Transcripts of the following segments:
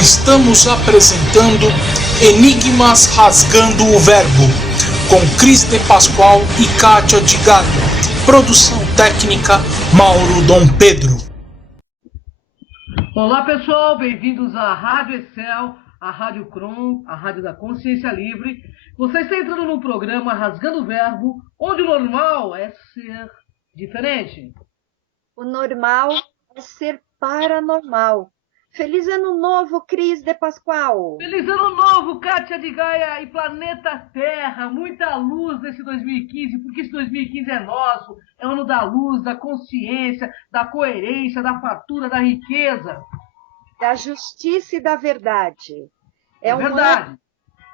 Estamos apresentando Enigmas Rasgando o Verbo, com Cris de Pascoal e Kátia de Galho. Produção técnica Mauro Dom Pedro. Olá pessoal, bem-vindos à Rádio Excel, à Rádio Cron, a Rádio da Consciência Livre. Você está entrando no programa Rasgando o Verbo, onde o normal é ser diferente. O normal é ser paranormal. Feliz Ano Novo, Cris de Pascoal! Feliz Ano Novo, Kátia de Gaia e Planeta Terra! Muita luz nesse 2015, porque esse 2015 é nosso. É o ano da luz, da consciência, da coerência, da fartura, da riqueza. Da justiça e da verdade. É um verdade. ano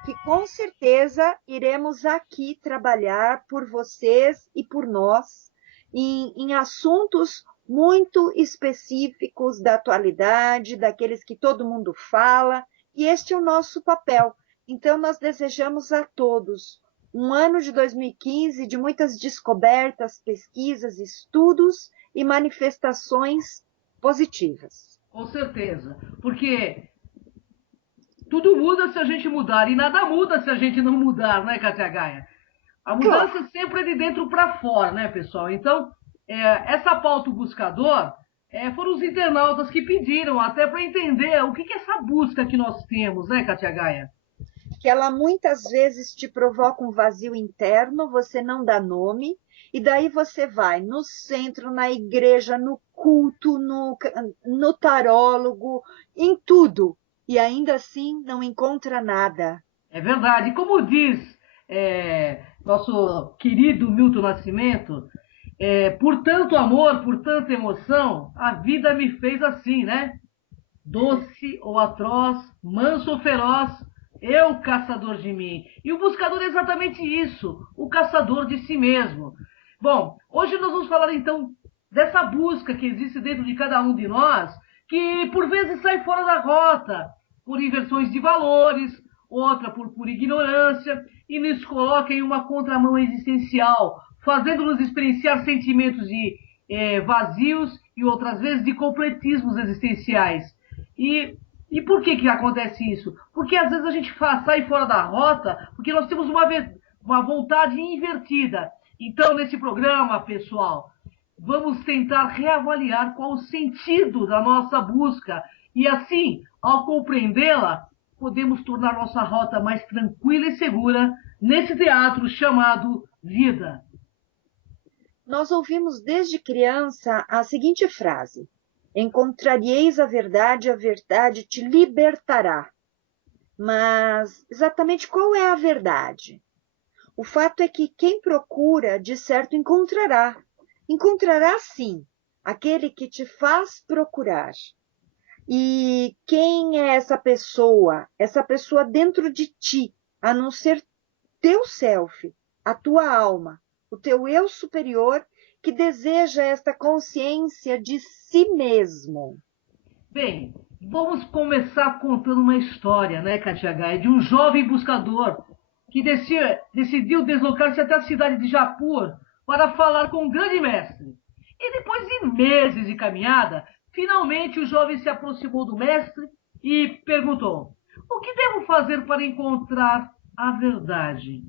que com certeza iremos aqui trabalhar por vocês e por nós em assuntos muito específicos da atualidade, daqueles que todo mundo fala, e este é o nosso papel. Então, nós desejamos a todos um ano de 2015 de muitas descobertas, pesquisas, estudos e manifestações positivas. Com certeza, porque tudo muda se a gente mudar, e nada muda se a gente não mudar, né, Kátia Gaia? A mudança sempre é de dentro para fora, né, pessoal? Então, essa pauta buscador foram os internautas que pediram, até para entender o que é essa busca que nós temos, né, Kátia Gaia? Que ela muitas vezes te provoca um vazio interno, você não dá nome, e daí você vai no centro, na igreja, no culto, no tarólogo, em tudo, e ainda assim não encontra nada. É verdade. Como diz nosso querido Milton Nascimento, por tanto amor, por tanta emoção, a vida me fez assim, né? Doce ou atroz, manso ou feroz, eu caçador de mim. E o buscador é exatamente isso, o caçador de si mesmo. Bom, hoje nós vamos falar então dessa busca que existe dentro de cada um de nós, que por vezes sai fora da rota, por inversões de valores, outra por ignorância, e nos coloca em uma contramão existencial, fazendo-nos experienciar sentimentos de vazios e outras vezes de completismos existenciais. E por que acontece isso? Porque às vezes a gente sai fora da rota, porque nós temos uma vontade invertida. Então, nesse programa, pessoal, vamos tentar reavaliar qual o sentido da nossa busca. E assim, ao compreendê-la, podemos tornar nossa rota mais tranquila e segura nesse teatro chamado vida. Nós ouvimos desde criança a seguinte frase: encontrareis a verdade te libertará. Mas exatamente qual é a verdade? O fato é que quem procura, de certo, encontrará. Encontrará sim, aquele que te faz procurar. E quem é essa pessoa? Essa pessoa dentro de ti, a não ser teu self, a tua alma, o teu eu superior, que deseja esta consciência de si mesmo. Bem, vamos começar contando uma história, né, Kátia Gaia, de um jovem buscador que decidiu deslocar-se até a cidade de Japur para falar com um grande mestre. E depois de meses de caminhada, finalmente o jovem se aproximou do mestre e perguntou: o que devo fazer para encontrar a verdade?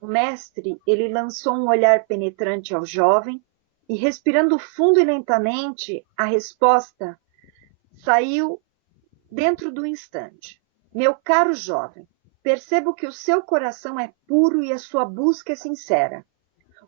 O mestre, ele lançou um olhar penetrante ao jovem e, respirando fundo e lentamente, a resposta saiu dentro do instante. Meu caro jovem, percebo que o seu coração é puro e a sua busca é sincera.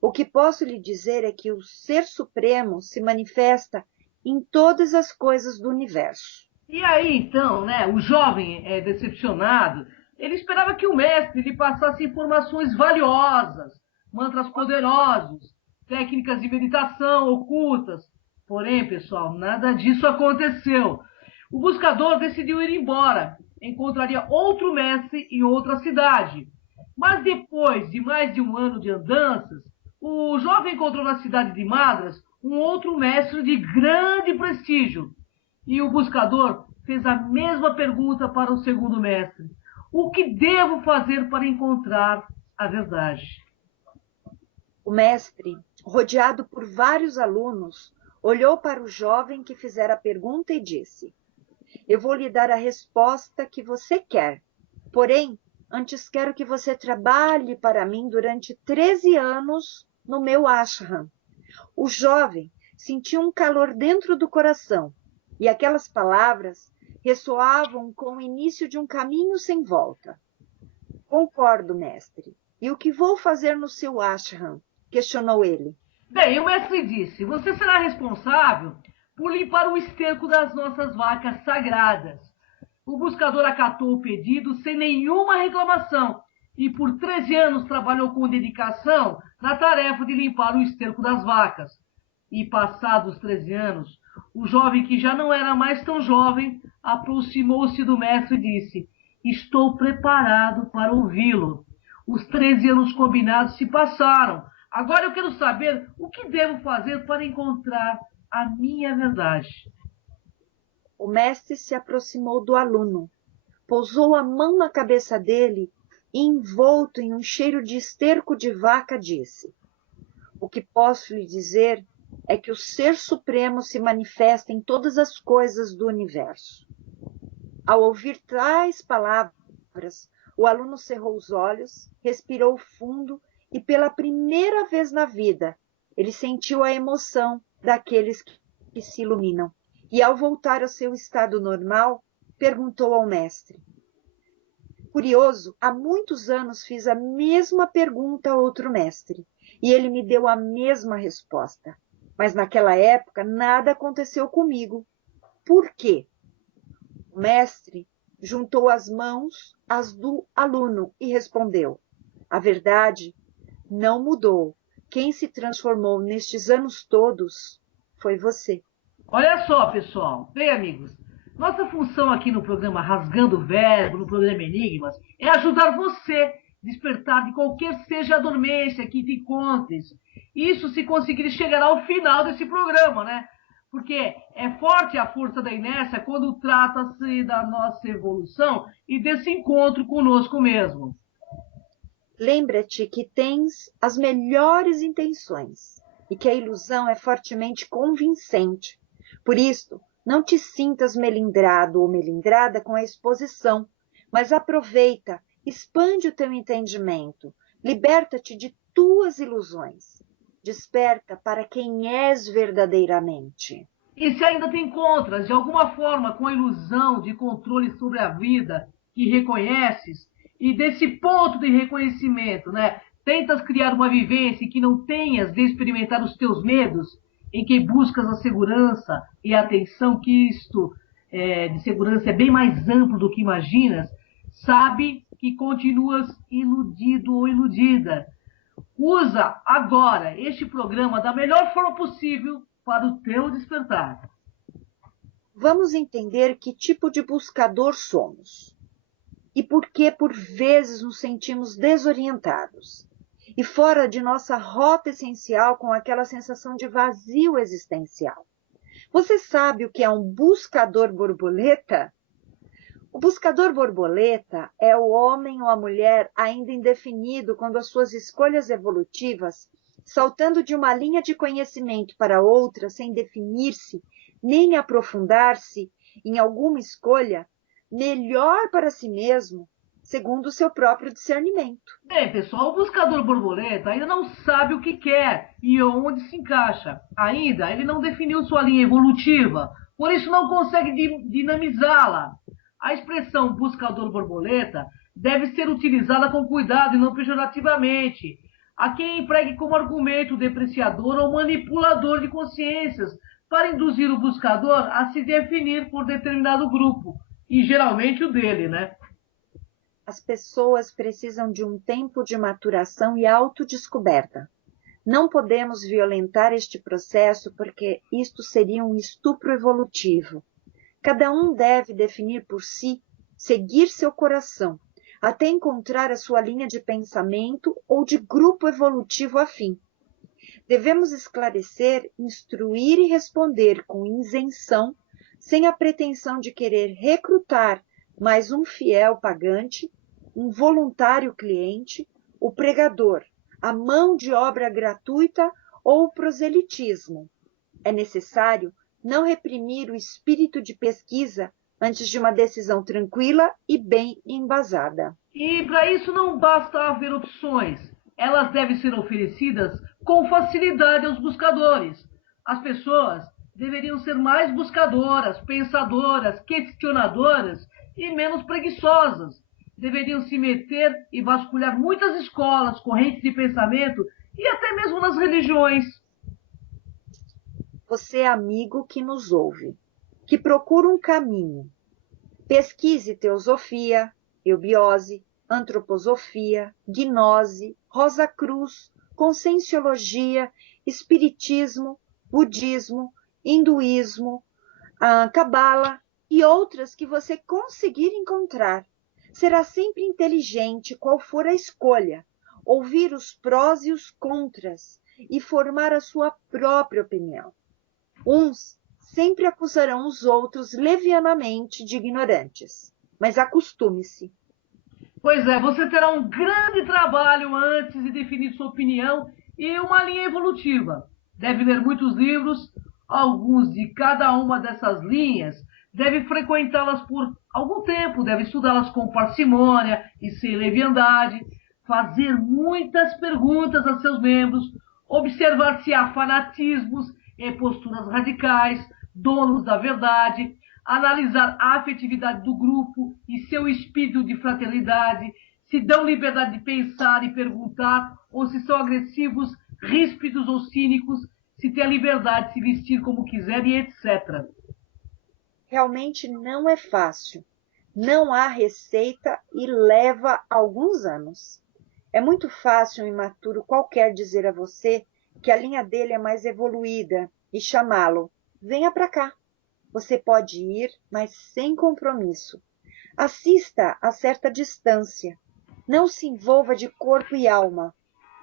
O que posso lhe dizer é que o Ser Supremo se manifesta em todas as coisas do universo. E aí, então, né, o jovem decepcionado, ele esperava que o mestre lhe passasse informações valiosas, mantras poderosos, técnicas de meditação ocultas. Porém, pessoal, nada disso aconteceu. O buscador decidiu ir embora. Encontraria outro mestre em outra cidade. Mas depois de mais de um ano de andanças, o jovem encontrou na cidade de Madras um outro mestre de grande prestígio. E o buscador fez a mesma pergunta para o segundo mestre: o que devo fazer para encontrar a verdade? O mestre, rodeado por vários alunos, olhou para o jovem que fizera a pergunta e disse: Eu vou lhe dar a resposta que você quer. Porém, antes quero que você trabalhe para mim durante 13 anos no meu ashram. O jovem sentiu um calor dentro do coração, e aquelas palavras ressoavam com o início de um caminho sem volta. Concordo, mestre. E o que vou fazer no seu ashram? Questionou ele. Bem, o mestre disse: você será responsável por limpar o esterco das nossas vacas sagradas. O buscador acatou o pedido sem nenhuma reclamação e por 13 anos trabalhou com dedicação na tarefa de limpar o esterco das vacas. E passados 13 anos, o jovem, que já não era mais tão jovem, aproximou-se do mestre e disse: estou preparado para ouvi-lo. Os 13 anos combinados se passaram. Agora eu quero saber o que devo fazer para encontrar a minha verdade. O mestre se aproximou do aluno, pousou a mão na cabeça dele e, envolto em um cheiro de esterco de vaca, disse: o que posso lhe dizer é que o Ser Supremo se manifesta em todas as coisas do universo. Ao ouvir tais palavras, o aluno cerrou os olhos, respirou fundo e, pela primeira vez na vida, ele sentiu a emoção daqueles que se iluminam. E, ao voltar ao seu estado normal, perguntou ao mestre: curioso, há muitos anos fiz a mesma pergunta a outro mestre, e ele me deu a mesma resposta. Mas naquela época nada aconteceu comigo. Por quê? O mestre juntou as mãos às do aluno e respondeu: a verdade não mudou. Quem se transformou nestes anos todos foi você. Olha só, pessoal. Bem, amigos, nossa função aqui no programa Rasgando o Verbo, no programa Enigmas, é ajudar você a despertar de qualquer seja a dormência que te encontres. Isso se conseguir chegar ao final desse programa, né? Porque é forte a força da inércia quando trata-se da nossa evolução e desse encontro conosco mesmo. Lembra-te que tens as melhores intenções e que a ilusão é fortemente convincente. Por isso, não te sintas melindrado ou melindrada com a exposição, mas aproveita, expande o teu entendimento, liberta-te de tuas ilusões, desperta para quem és verdadeiramente. E se ainda te encontras, de alguma forma, com a ilusão de controle sobre a vida que reconheces, e desse ponto de reconhecimento, né, tentas criar uma vivência que não tenhas de experimentar os teus medos, em que buscas a segurança e a atenção, que isto de segurança é bem mais amplo do que imaginas, sabe que continuas iludido ou iludida. Usa agora este programa da melhor forma possível para o teu despertar. Vamos entender que tipo de buscador somos e por que por vezes nos sentimos desorientados e fora de nossa rota essencial, com aquela sensação de vazio existencial. Você sabe o que é um buscador borboleta? O buscador borboleta é o homem ou a mulher ainda indefinido, quando as suas escolhas evolutivas, saltando de uma linha de conhecimento para outra sem definir-se nem aprofundar-se em alguma escolha melhor para si mesmo, segundo o seu próprio discernimento. Bem, pessoal, o buscador borboleta ainda não sabe o que quer e onde se encaixa. Ainda ele não definiu sua linha evolutiva, por isso não consegue dinamizá-la. A expressão buscador borboleta deve ser utilizada com cuidado e não pejorativamente. Há quem empregue como argumento depreciador ou manipulador de consciências para induzir o buscador a se definir por determinado grupo, e geralmente o dele, né? As pessoas precisam de um tempo de maturação e autodescoberta. Não podemos violentar este processo, porque isto seria um estupro evolutivo. Cada um deve definir por si, seguir seu coração, até encontrar a sua linha de pensamento ou de grupo evolutivo afim. Devemos esclarecer, instruir e responder com isenção, sem a pretensão de querer recrutar mais um fiel pagante, um voluntário cliente, o pregador, a mão de obra gratuita ou o proselitismo. É necessário não reprimir o espírito de pesquisa antes de uma decisão tranquila e bem embasada. E para isso não basta haver opções, elas devem ser oferecidas com facilidade aos buscadores. As pessoas deveriam ser mais buscadoras, pensadoras, questionadoras e menos preguiçosas. Deveriam se meter e vasculhar muitas escolas, correntes de pensamento e até mesmo nas religiões. Você é amigo que nos ouve, que procura um caminho. Pesquise teosofia, eubiose, antroposofia, gnose, Rosa Cruz, conscienciologia, espiritismo, budismo, hinduísmo, cabala e outras que você conseguir encontrar. Será sempre inteligente qual for a escolha, ouvir os prós e os contras e formar a sua própria opinião. Uns sempre acusarão os outros levianamente de ignorantes, mas acostume-se. Pois é, você terá um grande trabalho antes de definir sua opinião e uma linha evolutiva. Deve ler muitos livros, alguns de cada uma dessas linhas, deve frequentá-las por algum tempo, deve estudá-las com parcimônia e sem leviandade, fazer muitas perguntas a seus membros, observar se há fanatismos e posturas radicais, donos da verdade, analisar a afetividade do grupo e seu espírito de fraternidade, se dão liberdade de pensar e perguntar, ou se são agressivos, ríspidos ou cínicos, se têm a liberdade de se vestir como quiserem, etc. Realmente não é fácil. Não há receita e leva alguns anos. É muito fácil um imaturo qualquer dizer a você que a linha dele é mais evoluída e chamá-lo. Venha para cá. Você pode ir, mas sem compromisso. Assista a certa distância. Não se envolva de corpo e alma.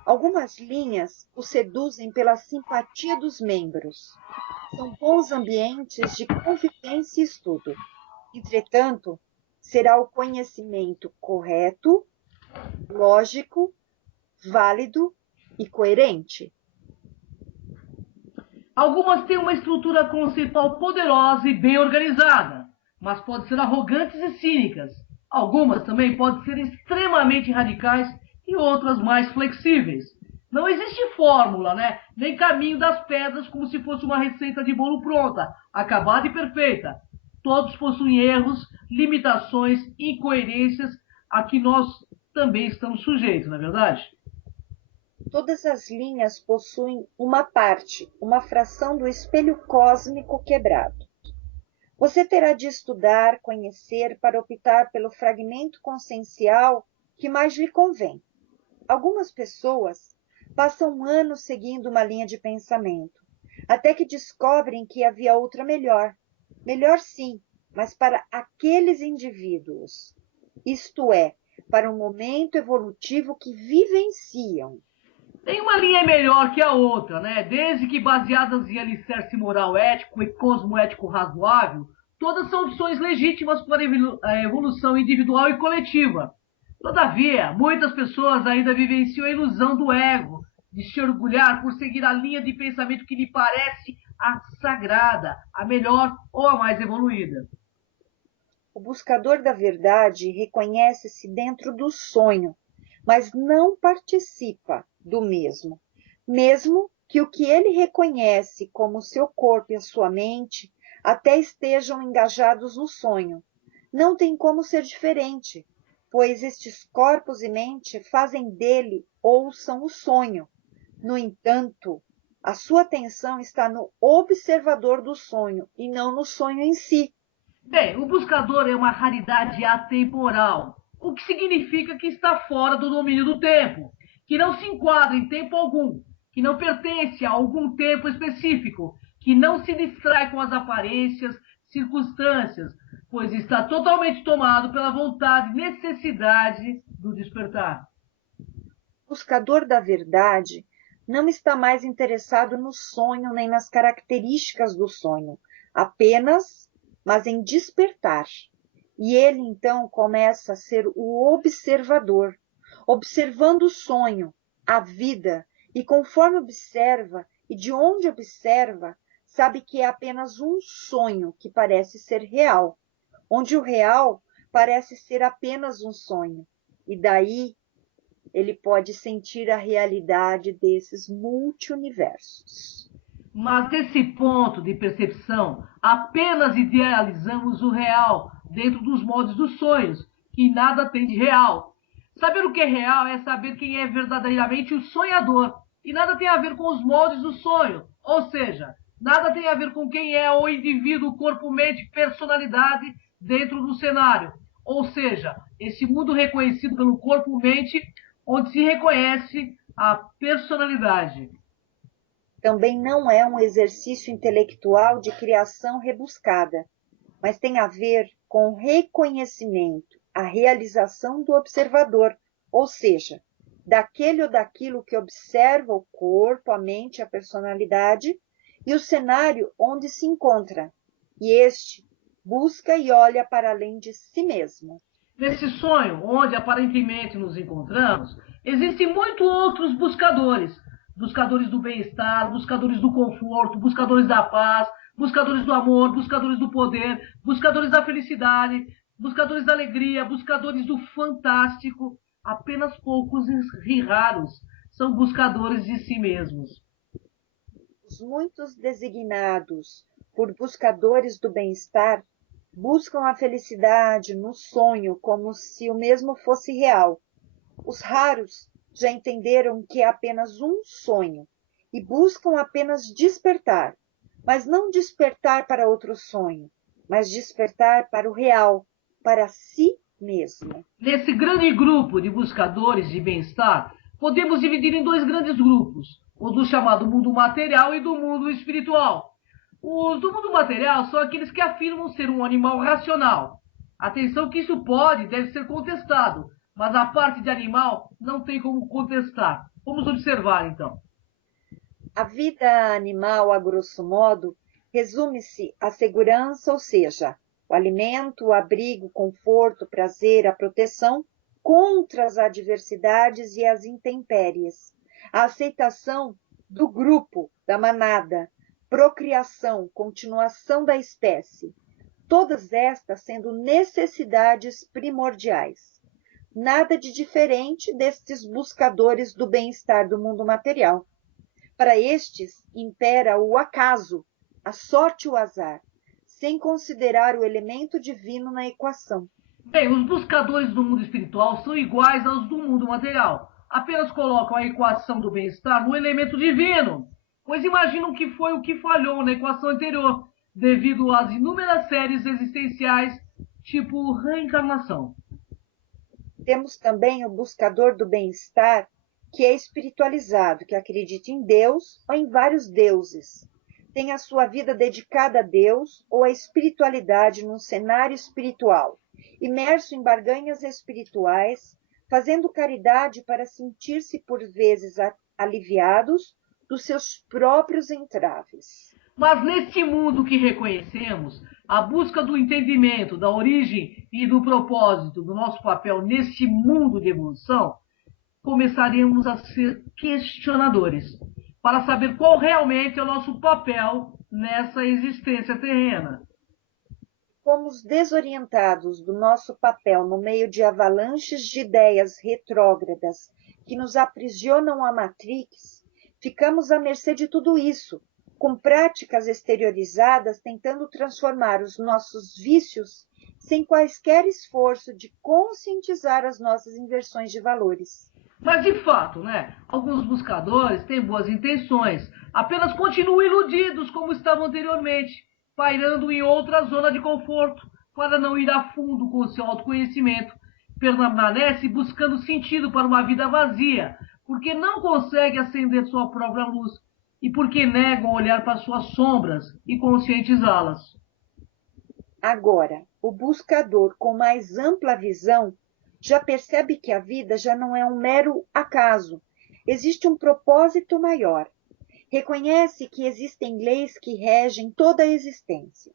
Algumas linhas o seduzem pela simpatia dos membros. São bons ambientes de convivência e estudo. Entretanto, será o conhecimento correto, lógico, válido e coerente. Algumas têm uma estrutura conceitual poderosa e bem organizada, mas podem ser arrogantes e cínicas. Algumas também podem ser extremamente radicais e outras mais flexíveis. Não existe fórmula, né? Nem caminho das pedras como se fosse uma receita de bolo pronta, acabada e perfeita. Todos possuem erros, limitações, incoerências a que nós também estamos sujeitos, não é verdade? Todas as linhas possuem uma parte, uma fração do espelho cósmico quebrado. Você terá de estudar, conhecer, para optar pelo fragmento consciencial que mais lhe convém. Algumas pessoas passam anos seguindo uma linha de pensamento, até que descobrem que havia outra melhor. Melhor sim, mas para aqueles indivíduos. Isto é, para o momento evolutivo que vivenciam. Nenhuma linha é melhor que a outra, né? Desde que baseadas em alicerce moral ético e cosmoético razoável, todas são opções legítimas para a evolução individual e coletiva. Todavia, muitas pessoas ainda vivenciam a ilusão do ego, de se orgulhar por seguir a linha de pensamento que lhe parece a sagrada, a melhor ou a mais evoluída. O buscador da verdade reconhece-se dentro do sonho, mas não participa do mesmo. Mesmo que o que ele reconhece como seu corpo e a sua mente até estejam engajados no sonho. Não tem como ser diferente, pois estes corpos e mente fazem dele ou são o sonho. No entanto, a sua atenção está no observador do sonho e não no sonho em si. Bem, o buscador é uma raridade atemporal, o que significa que está fora do domínio do tempo, que não se enquadra em tempo algum, que não pertence a algum tempo específico, que não se distrai com as aparências, circunstâncias, pois está totalmente tomado pela vontade e necessidade do despertar. O buscador da verdade não está mais interessado no sonho nem nas características do sonho, apenas, mas em despertar. E ele então começa a ser o observador, observando o sonho, a vida, e conforme observa e de onde observa, sabe que é apenas um sonho que parece ser real, onde o real parece ser apenas um sonho, e daí ele pode sentir a realidade desses multiuniversos. Mas nesse ponto de percepção, apenas idealizamos o real dentro dos moldes dos sonhos, que nada tem de real. Saber o que é real é saber quem é verdadeiramente o sonhador, e nada tem a ver com os moldes do sonho, ou seja, nada tem a ver com quem é o indivíduo, corpo, mente, personalidade dentro do cenário. Ou seja, esse mundo reconhecido pelo corpo, mente, onde se reconhece a personalidade. Também não é um exercício intelectual de criação rebuscada, mas tem a ver com o reconhecimento, a realização do observador, ou seja, daquele ou daquilo que observa o corpo, a mente, a personalidade e o cenário onde se encontra, e este busca e olha para além de si mesmo. Nesse sonho, onde aparentemente nos encontramos, existem muitos outros buscadores. Buscadores do bem-estar, buscadores do conforto, buscadores da paz, buscadores do amor, buscadores do poder, buscadores da felicidade, buscadores da alegria, buscadores do fantástico. Apenas poucos e raros são buscadores de si mesmos. Os muitos designados por buscadores do bem-estar buscam a felicidade no sonho como se o mesmo fosse real. Os raros já entenderam que é apenas um sonho e buscam apenas despertar, mas não despertar para outro sonho, mas despertar para o real, para si mesmo. Nesse grande grupo de buscadores de bem-estar, podemos dividir em dois grandes grupos, o do chamado mundo material e do mundo espiritual. Os do mundo material são aqueles que afirmam ser um animal racional. Atenção que isso pode e deve ser contestado, mas a parte de animal não tem como contestar. Vamos observar então. A vida animal, a grosso modo, resume-se à segurança, ou seja, o alimento, o abrigo, o conforto, o prazer, a proteção contra as adversidades e as intempéries, a aceitação do grupo, da manada, procriação, continuação da espécie, todas estas sendo necessidades primordiais. Nada de diferente destes buscadores do bem-estar do mundo material. Para estes, impera o acaso, a sorte e o azar, sem considerar o elemento divino na equação. Bem, os buscadores do mundo espiritual são iguais aos do mundo material. Apenas colocam a equação do bem-estar no elemento divino, pois imaginam que foi o que falhou na equação anterior, devido às inúmeras séries existenciais, tipo reencarnação. Temos também o buscador do bem-estar, que é espiritualizado, que acredita em Deus ou em vários deuses. Tem a sua vida dedicada a Deus ou à espiritualidade num cenário espiritual, imerso em barganhas espirituais, fazendo caridade para sentir-se por vezes aliviados dos seus próprios entraves. Mas neste mundo que reconhecemos, a busca do entendimento, da origem e do propósito do nosso papel neste mundo de evolução, começaremos a ser questionadores, para saber qual realmente é o nosso papel nessa existência terrena. Fomos desorientados do nosso papel no meio de avalanches de ideias retrógradas que nos aprisionam à Matrix, ficamos à mercê de tudo isso, com práticas exteriorizadas tentando transformar os nossos vícios sem quaisquer esforço de conscientizar as nossas inversões de valores. Mas de fato, né? Alguns buscadores têm boas intenções, apenas continuam iludidos como estavam anteriormente, pairando em outra zona de conforto, para não ir a fundo com o seu autoconhecimento. Permanece buscando sentido para uma vida vazia, porque não consegue acender sua própria luz e porque negam olhar para suas sombras e conscientizá-las. Agora, o buscador com mais ampla visão já percebe que a vida já não é um mero acaso, existe um propósito maior. Reconhece que existem leis que regem toda a existência.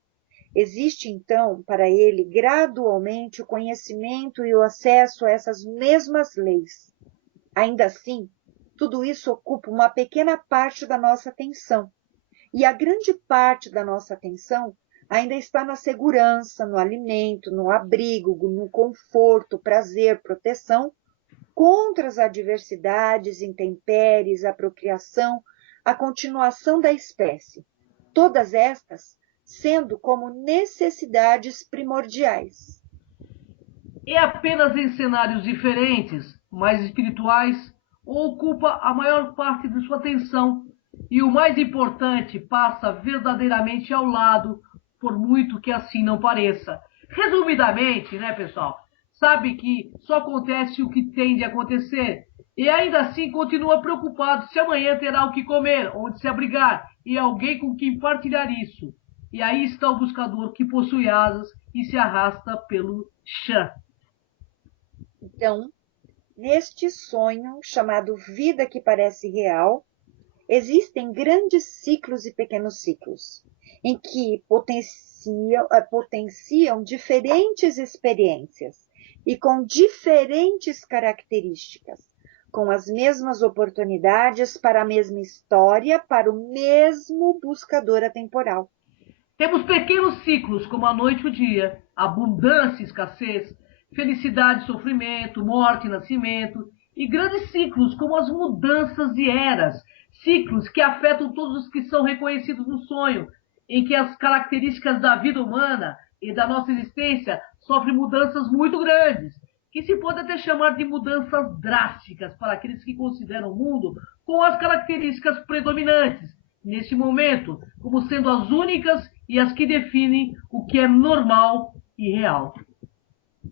Existe, então, para ele, gradualmente, o conhecimento e o acesso a essas mesmas leis. Ainda assim, tudo isso ocupa uma pequena parte da nossa atenção. E a grande parte da nossa atenção ainda está na segurança, no alimento, no abrigo, no conforto, prazer, proteção, contra as adversidades, intempéries, a procriação, a continuação da espécie. Todas estas sendo como necessidades primordiais. E apenas em cenários diferentes, mais espirituais, ocupa a maior parte de sua atenção e o mais importante passa verdadeiramente ao lado, por muito que assim não pareça. Resumidamente, né, pessoal? Sabe que só acontece o que tem de acontecer e ainda assim continua preocupado se amanhã terá o que comer, onde se abrigar e alguém com quem partilhar isso. E aí está o buscador que possui asas e se arrasta pelo chão. Então, neste sonho chamado vida que parece real, existem grandes ciclos e pequenos ciclos, em que potenciam diferentes experiências e com diferentes características, com as mesmas oportunidades para a mesma história, para o mesmo buscador atemporal. Temos pequenos ciclos como a noite e o dia, abundância e escassez, felicidade e sofrimento, morte e nascimento, e grandes ciclos como as mudanças de eras, ciclos que afetam todos os que são reconhecidos no sonho, em que as características da vida humana e da nossa existência sofrem mudanças muito grandes, que se pode até chamar de mudanças drásticas para aqueles que consideram o mundo com as características predominantes, neste momento, como sendo as únicas e as que definem o que é normal e real.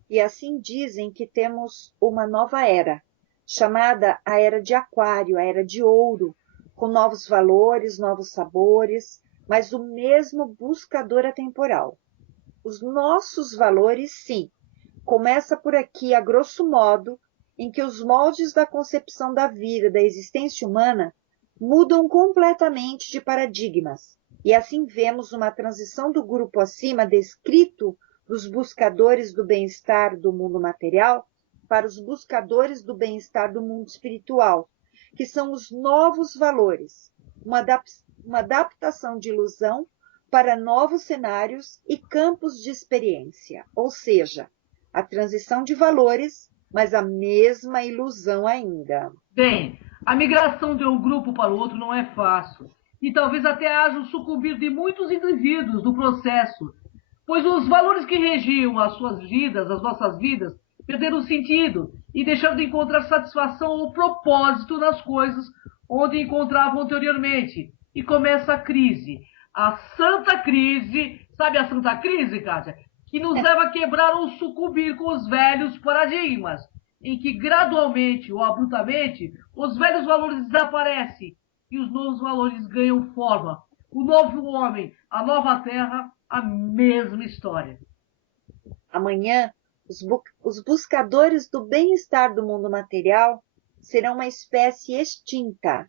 E assim dizem que temos uma nova era, chamada a Era de Aquário, a Era de Ouro, com novos valores, novos sabores, mas o mesmo buscador atemporal. Os nossos valores, sim, começa por aqui, a grosso modo, em que os moldes da concepção da vida, da existência humana, mudam completamente de paradigmas. E assim vemos uma transição do grupo acima descrito dos buscadores do bem-estar do mundo material para os buscadores do bem-estar do mundo espiritual, que são os novos valores, uma adaptação de ilusão para novos cenários e campos de experiência, ou seja, a transição de valores, mas a mesma ilusão ainda. Bem, a migração de um grupo para o outro não é fácil, e talvez até haja o sucumbir de muitos indivíduos no processo, pois os valores que regiam as suas vidas, as nossas vidas, perderam o sentido e deixaram de encontrar satisfação ou propósito nas coisas onde encontravam anteriormente. E começa a crise, a santa crise, sabe a santa crise, Kátia? Que nos leva a quebrar ou sucumbir com os velhos paradigmas, em que gradualmente ou abruptamente os velhos valores desaparecem e os novos valores ganham forma. O novo homem, a nova terra, a mesma história. Amanhã, os buscadores do bem-estar do mundo material serão uma espécie extinta.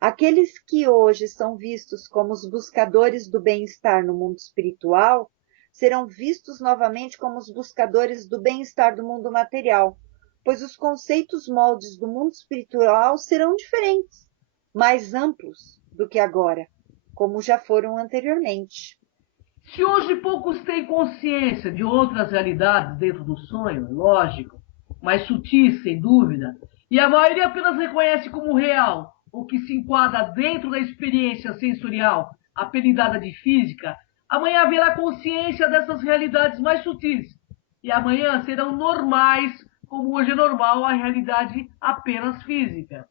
Aqueles que hoje são vistos como os buscadores do bem-estar no mundo espiritual serão vistos novamente como os buscadores do bem-estar do mundo material, pois os conceitos moldes do mundo espiritual serão diferentes, mais amplos do que agora, como já foram anteriormente. Se hoje poucos têm consciência de outras realidades dentro do sonho, lógico, mais sutis, sem dúvida, e a maioria apenas reconhece como real o que se enquadra dentro da experiência sensorial, apelidada de física, amanhã haverá consciência dessas realidades mais sutis, e amanhã serão normais, como hoje é normal a realidade apenas física.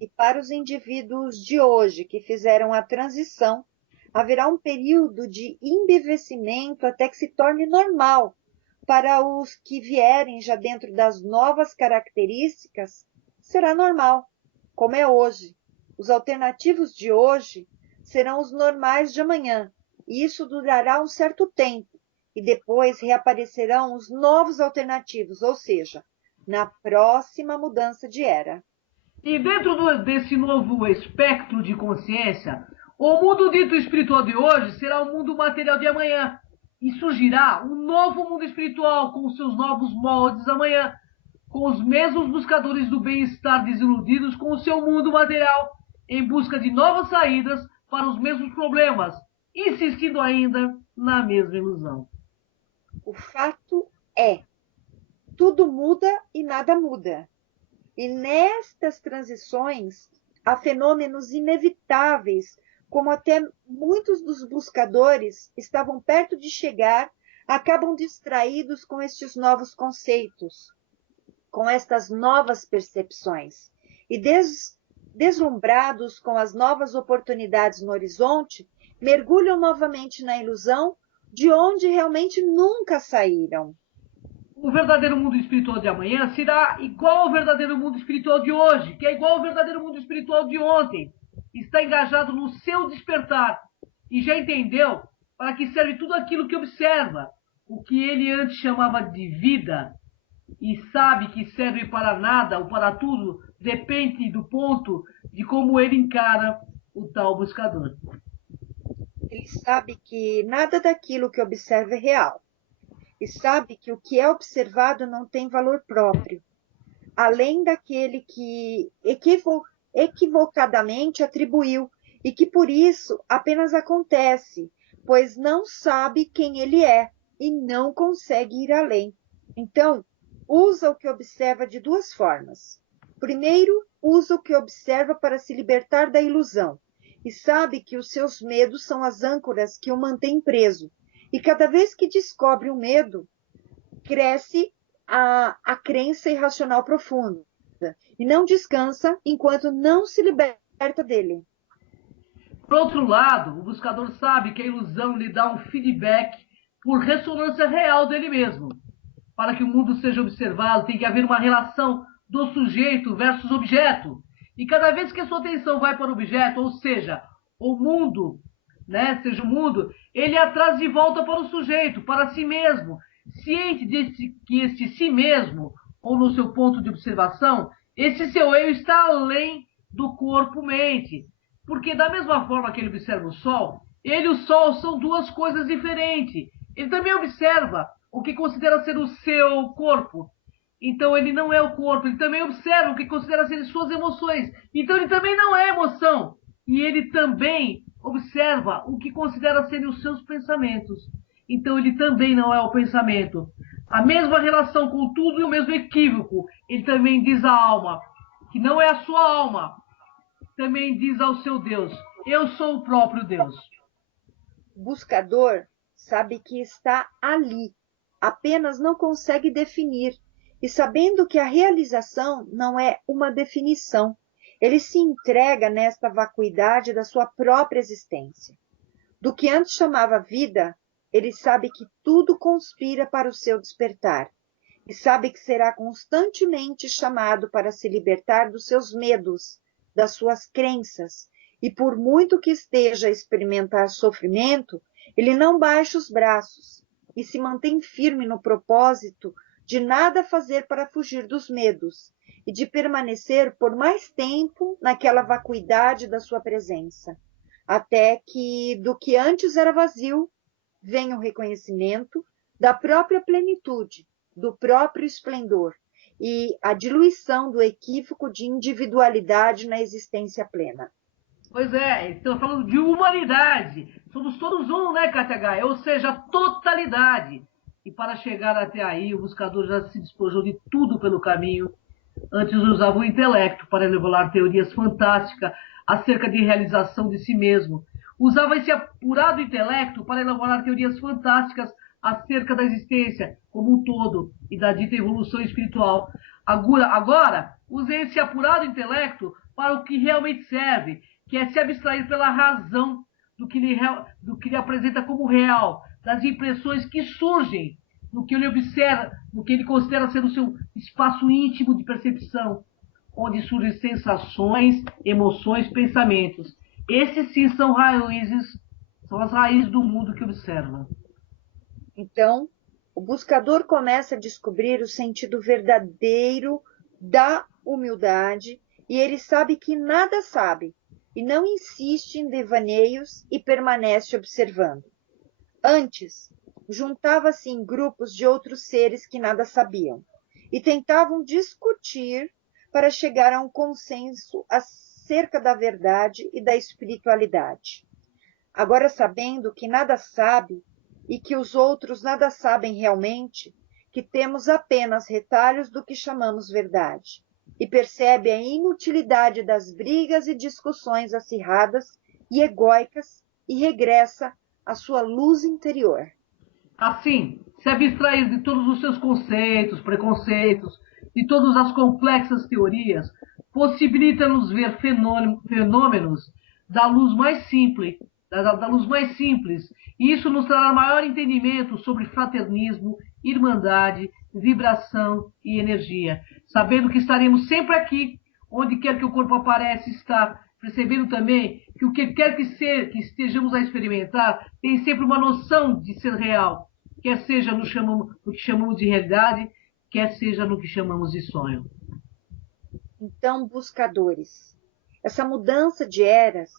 E para os indivíduos de hoje que fizeram a transição, haverá um período de embevecimento até que se torne normal. Para os que vierem já dentro das novas características, será normal, como é hoje. Os alternativos de hoje serão os normais de amanhã, e isso durará um certo tempo, e depois reaparecerão os novos alternativos, ou seja, na próxima mudança de era. E dentro desse novo espectro de consciência, o mundo dito espiritual de hoje será o mundo material de amanhã. E surgirá um novo mundo espiritual com seus novos moldes amanhã, com os mesmos buscadores do bem-estar desiludidos com o seu mundo material, em busca de novas saídas para os mesmos problemas, insistindo ainda na mesma ilusão. O fato é, tudo muda e nada muda. E nestas transições, há fenômenos inevitáveis, como até muitos dos buscadores estavam perto de chegar, acabam distraídos com estes novos conceitos, com estas novas percepções. E deslumbrados com as novas oportunidades no horizonte, mergulham novamente na ilusão de onde realmente nunca saíram. O verdadeiro mundo espiritual de amanhã será igual ao verdadeiro mundo espiritual de hoje, que é igual ao verdadeiro mundo espiritual de ontem. Está engajado no seu despertar e já entendeu para que serve tudo aquilo que observa, o que ele antes chamava de vida, e sabe que serve para nada ou para tudo, depende do ponto de como ele encara o tal buscador. Ele sabe que nada daquilo que observa é real. E sabe que o que é observado não tem valor próprio, além daquele que equivocadamente atribuiu, e que por isso apenas acontece, pois não sabe quem ele é e não consegue ir além. Então, usa o que observa de duas formas. Primeiro, usa o que observa para se libertar da ilusão, e sabe que os seus medos são as âncoras que o mantêm preso. E cada vez que descobre o medo, cresce a crença irracional profunda e não descansa enquanto não se liberta dele. Por outro lado, o buscador sabe que a ilusão lhe dá um feedback por ressonância real dele mesmo. Para que o mundo seja observado, tem que haver uma relação do sujeito versus objeto. E cada vez que a sua atenção vai para o objeto, ou seja, o mundo, né, seja o mundo, ele atrás de volta para o sujeito, para si mesmo, ciente que este si mesmo, ou no seu ponto de observação, esse seu eu está além do corpo-mente. Porque da mesma forma que ele observa o Sol, ele e o Sol são duas coisas diferentes. Ele também observa o que considera ser o seu corpo. Então ele não é o corpo, ele também observa o que considera ser suas emoções. Então ele também não é emoção. E ele também observa o que considera serem os seus pensamentos. Então ele também não é o pensamento. A mesma relação com tudo e o mesmo equívoco. Ele também diz à alma, que não é a sua alma. Também diz ao seu Deus, eu sou o próprio Deus. O buscador sabe que está ali, apenas não consegue definir. E sabendo que a realização não é uma definição, ele se entrega nesta vacuidade da sua própria existência. Do que antes chamava vida, ele sabe que tudo conspira para o seu despertar. E sabe que será constantemente chamado para se libertar dos seus medos, das suas crenças. E por muito que esteja a experimentar sofrimento, ele não baixa os braços e se mantém firme no propósito de nada fazer para fugir dos medos e de permanecer por mais tempo naquela vacuidade da sua presença, até que do que antes era vazio, venha o reconhecimento da própria plenitude, do próprio esplendor e a diluição do equívoco de individualidade na existência plena. Pois é, estamos falando de humanidade. Somos todos um, né, KTH? Ou seja, a totalidade. E para chegar até aí, o buscador já se despojou de tudo pelo caminho. Antes usava o intelecto para elaborar teorias fantásticas acerca de realização de si mesmo. Usava esse apurado intelecto para elaborar teorias fantásticas acerca da existência como um todo e da dita evolução espiritual. Agora use esse apurado intelecto para o que realmente serve, que é se abstrair pela razão do que ele apresenta como real, das impressões que surgem no que ele observa, no que ele considera ser o seu espaço íntimo de percepção, onde surgem sensações, emoções, pensamentos. Esses sim são as raízes do mundo que observa. Então, o buscador começa a descobrir o sentido verdadeiro da humildade e ele sabe que nada sabe e não insiste em devaneios e permanece observando. Antes, juntava-se em grupos de outros seres que nada sabiam e tentavam discutir para chegar a um consenso acerca da verdade e da espiritualidade. Agora, sabendo que nada sabe, e que os outros nada sabem realmente, que temos apenas retalhos do que chamamos verdade, e percebe a inutilidade das brigas e discussões acirradas e egóicas e regressa à sua luz interior. Assim, se abstrair de todos os seus conceitos, preconceitos, de todas as complexas teorias, possibilita-nos ver fenômenos da luz mais simples, da luz mais simples, e isso nos trará maior entendimento sobre fraternismo, irmandade, vibração e energia, sabendo que estaremos sempre aqui, onde quer que o corpo aparece estar, percebendo também que o que quer que estejamos a experimentar tem sempre uma noção de ser real, quer seja no que chamamos de realidade, quer seja no que chamamos de sonho. Então, buscadores, essa mudança de eras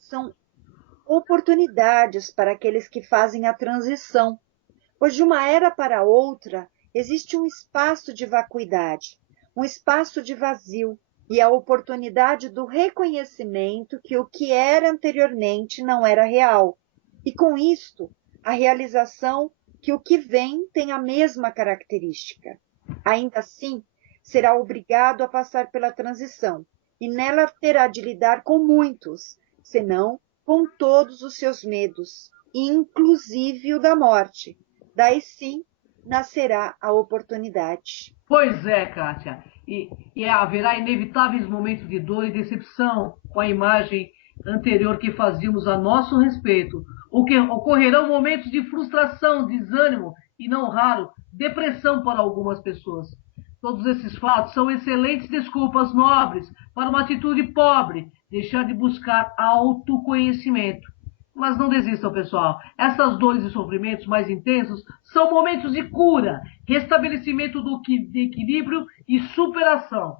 são oportunidades para aqueles que fazem a transição, pois de uma era para outra existe um espaço de vacuidade, um espaço de vazio e a oportunidade do reconhecimento que o que era anteriormente não era real, e com isto a realização que o que vem tem a mesma característica. Ainda assim, será obrigado a passar pela transição, e nela terá de lidar com muitos, senão com todos os seus medos, inclusive o da morte. Daí sim nascerá a oportunidade. Pois é, Kátia, e haverá inevitáveis momentos de dor e decepção com a imagem anterior que fazíamos a nosso respeito, ou que ocorrerão momentos de frustração, desânimo e, não raro, depressão para algumas pessoas. Todos esses fatos são excelentes desculpas nobres para uma atitude pobre, deixar de buscar autoconhecimento. Mas não desistam, pessoal. Essas dores e sofrimentos mais intensos são momentos de cura, restabelecimento de equilíbrio e superação.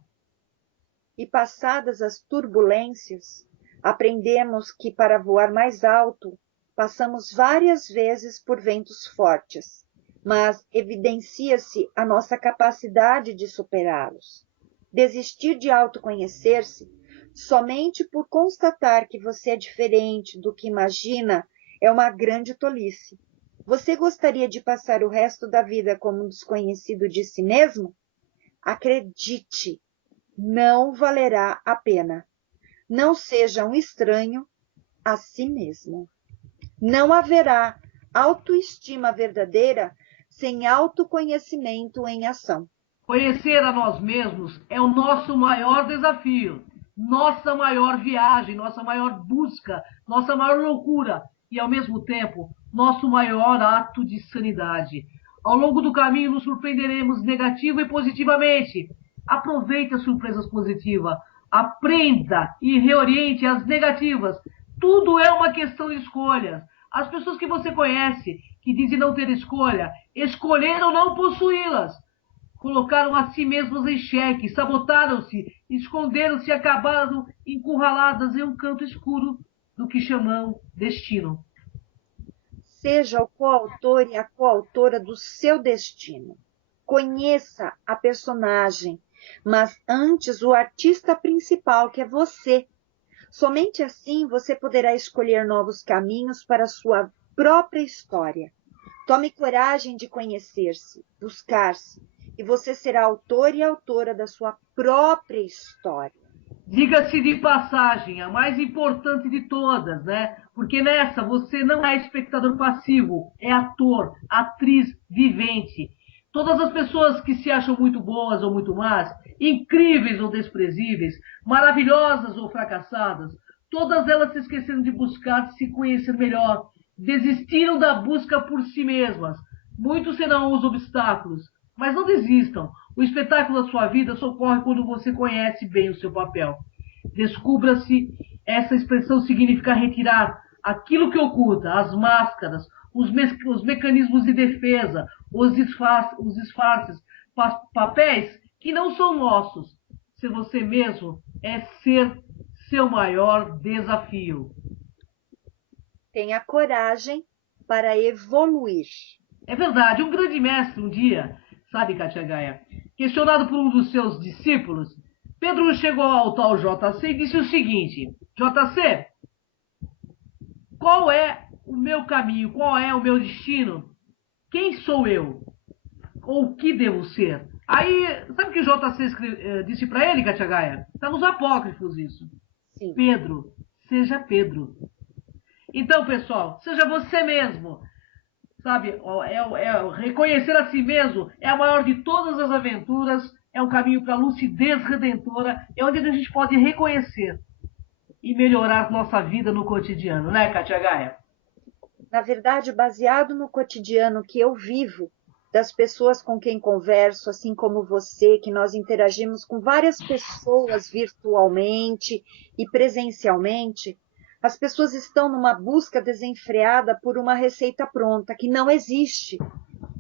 E passadas as turbulências, aprendemos que para voar mais alto, passamos várias vezes por ventos fortes, mas evidencia-se a nossa capacidade de superá-los. Desistir de autoconhecer-se somente por constatar que você é diferente do que imagina é uma grande tolice. Você gostaria de passar o resto da vida como um desconhecido de si mesmo? Acredite, não valerá a pena. Não seja um estranho a si mesmo. Não haverá autoestima verdadeira sem autoconhecimento em ação. Conhecer a nós mesmos é o nosso maior desafio, nossa maior viagem, nossa maior busca, nossa maior loucura e, ao mesmo tempo, nosso maior ato de sanidade. Ao longo do caminho nos surpreenderemos negativa e positivamente. Aproveite as surpresas positivas, aprenda e reoriente as negativas. Tudo é uma questão de escolhas. As pessoas que você conhece, que dizem não ter escolha, escolheram não possuí-las. Colocaram a si mesmas em xeque, sabotaram-se, esconderam-se e acabaram encurraladas em um canto escuro do que chamam destino. Seja o coautor e a coautora do seu destino. Conheça a personagem, mas antes o artista principal, que é você. Somente assim você poderá escolher novos caminhos para a sua própria história. Tome coragem de conhecer-se, buscar-se, e você será autor e autora da sua própria história. Diga-se de passagem, a mais importante de todas, né? Porque nessa você não é espectador passivo, é ator, atriz vivente. Todas as pessoas que se acham muito boas ou muito más, incríveis ou desprezíveis, maravilhosas ou fracassadas, todas elas se esqueceram de buscar se conhecer melhor, desistiram da busca por si mesmas. Muitos serão os obstáculos, mas não desistam. O espetáculo da sua vida só ocorre quando você conhece bem o seu papel. Descubra-se, essa expressão significa retirar aquilo que oculta, as máscaras, os mecanismos de defesa, os disfarces, papéis que não são nossos. Ser você mesmo é ser seu maior desafio. Tenha coragem para evoluir. É verdade, um grande mestre um dia, sabe, Kátia Gaia, questionado por um dos seus discípulos, Pedro chegou ao tal JC e disse o seguinte: JC, qual é o meu caminho, qual é o meu destino, quem sou eu, ou o que devo ser. Aí, sabe o que o JC disse para ele, Kátia Gaia? Está nos apócrifos isso. Sim. Pedro, seja Pedro. Então, pessoal, seja você mesmo. Sabe, reconhecer a si mesmo é a maior de todas as aventuras, é um caminho para a lucidez redentora, é onde a gente pode reconhecer e melhorar nossa vida no cotidiano, né, Kátia Gaia? Na verdade, baseado no cotidiano que eu vivo, das pessoas com quem converso, assim como você, que nós interagimos com várias pessoas virtualmente e presencialmente, as pessoas estão numa busca desenfreada por uma receita pronta, que não existe.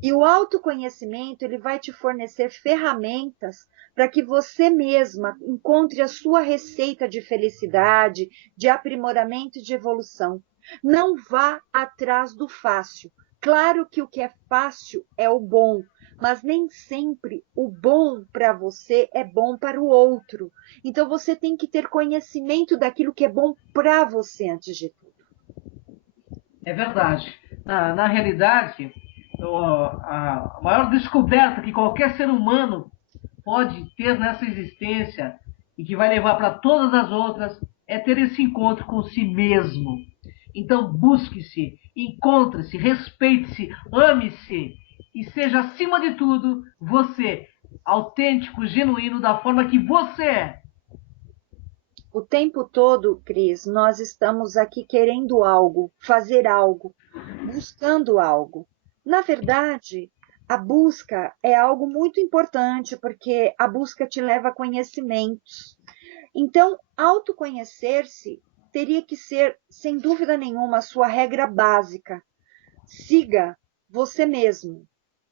E o autoconhecimento, ele vai te fornecer ferramentas para que você mesma encontre a sua receita de felicidade, de aprimoramento e de evolução. Não vá atrás do fácil. Claro que o que é fácil é o bom, mas nem sempre o bom para você é bom para o outro. Então você tem que ter conhecimento daquilo que é bom para você antes de tudo. É verdade. Na realidade, a maior descoberta que qualquer ser humano pode ter nessa existência e que vai levar para todas as outras é ter esse encontro com si mesmo. Então busque-se, encontre-se, respeite-se, ame-se e seja, acima de tudo, você, autêntico, genuíno, da forma que você é. O tempo todo, Cris, nós estamos aqui querendo algo, fazer algo, buscando algo. Na verdade, a busca é algo muito importante, porque a busca te leva a conhecimentos. Então, autoconhecer-se teria que ser, sem dúvida nenhuma, a sua regra básica. Siga você mesmo.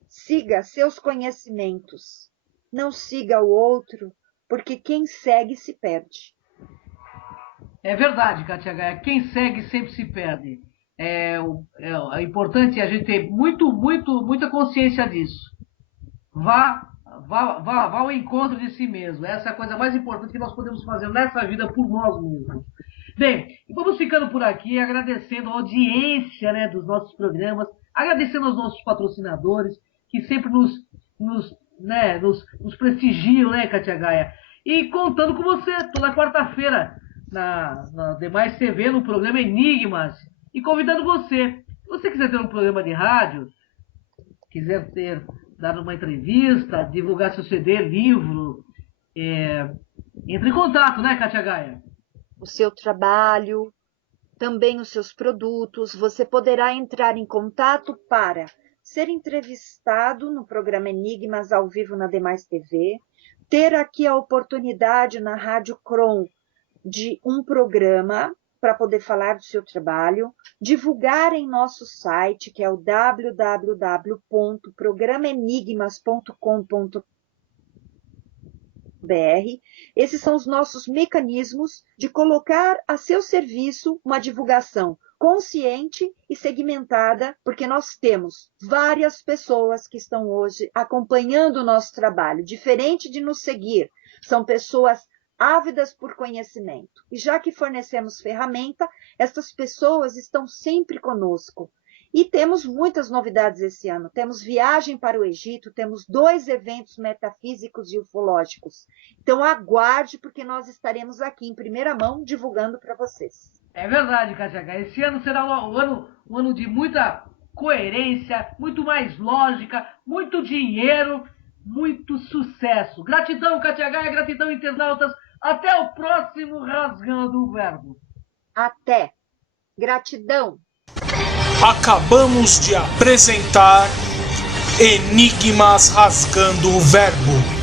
Siga seus conhecimentos. Não siga o outro, porque quem segue se perde. É verdade, Kátia Gaia. Quem segue sempre se perde. É importante a gente ter muita consciência disso. Vá ao encontro de si mesmo. Essa é a coisa mais importante que nós podemos fazer nessa vida por nós mesmos. Bem, vamos ficando por aqui, agradecendo a audiência, né, dos nossos programas, agradecendo aos nossos patrocinadores, que sempre nos prestigiam, né, Kátia Gaia? E contando com você toda quarta-feira na Demais TV, no programa Enigmas, e convidando você. Se você quiser ter um programa de rádio, quiser dar uma entrevista, divulgar seu CD, livro, entre em contato, né, Kátia Gaia? O seu trabalho, também os seus produtos, você poderá entrar em contato para ser entrevistado no programa Enigmas ao vivo na Demais TV, ter aqui a oportunidade na Rádio Cron de um programa para poder falar do seu trabalho, divulgar em nosso site, que é o www.programaenigmas.com.br. Esses são os nossos mecanismos de colocar a seu serviço uma divulgação consciente e segmentada, porque nós temos várias pessoas que estão hoje acompanhando o nosso trabalho, diferente de nos seguir, são pessoas ávidas por conhecimento. E já que fornecemos ferramenta, essas pessoas estão sempre conosco. E temos muitas novidades esse ano. Temos viagem para o Egito, temos 2 eventos metafísicos e ufológicos. Então aguarde, porque nós estaremos aqui em primeira mão divulgando para vocês. É verdade, Kátia Gaia. Esse ano será um ano de muita coerência, muito mais lógica, muito dinheiro, muito sucesso. Gratidão, Kátia Gaia, gratidão, internautas. Até o próximo Rasgando o Verbo. Até. Gratidão. Acabamos de apresentar Enigmas Rasgando o Verbo.